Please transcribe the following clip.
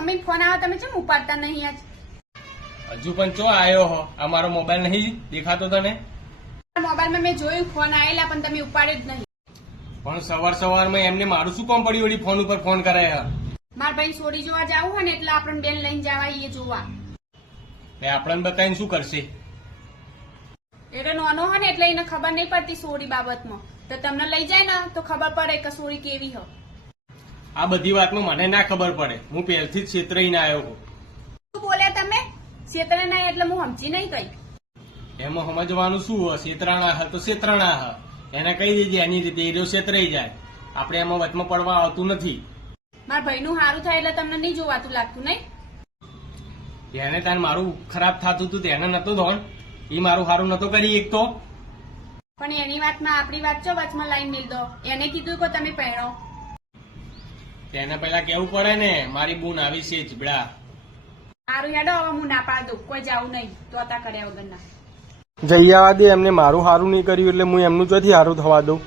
Mummy phone આવે તમે કેમ ઉપાડતા નહીં આજ? હજુ પણ ચો આવ્યો હો? આ મારો મોબાઈલ નહીં દેખાતો તને? મોબાઈલમાં મેં જોયું ફોન આવેલા પણ તમે ઉપાડ્યો જ નહીં. પણ સવારમાં એમને મારું શું કામ પડ્યું વળી ફોન ઉપર ફોન કરાય? મારા ભાઈ સોરી જોવા જાવું હોય ને એટલે આપણને બેન લઈને જવા એ જોવા. આપણને બતાવીને શું કરશે? એટલે નાનો હોય ને એટલે એને ખબર નહીં પડતી સોરી બાબતમાં, તો તમને લઈ જાય ને તો ખબર પડે કે સોરી કેવી હોય. આ બધી વાતમાં મને ના ખબર પડે. હું પહેલથી જ છેતરાઈને આવ્યો છું. શું બોલ્યા તમે? છેતરે નહીં એટલે હું સમજી નહીં ગઈ. એમાં સમજવાનું શું હોય? છેતરાણા હ તો છેતરાણા હ, એને કહી દેજે એની રીતે એ છેતરાઈ જાય. આપણે એમાં વચમાં પડવા આવતું નથી. મારા ભાઈનું સારું થાય એટલે તમને નહીં જોવાતું લાગતું નહીં? એને તાર મારું ખરાબ થતું હતું તેને નતો ધોન, એ મારું સારું નતો કરી એક તો. પણ એની વાતમાં આપણી વાત ચો વચમાં લાઈન મિલ દો. એને કીધું કે તમે પહેણો. તેને પેલા કેવું પડે ને મારી બૂન આવી છે જીબડા. સારું હેડો હવે હું ના પાડ દઉં, કોઈ જાવું નહીં તોતા કર્યા વગરના. જઈ આવવા દે, એમને મારું સારું નહીં કર્યું એટલે હું એમનું ચોથી સારું થવા દઉં.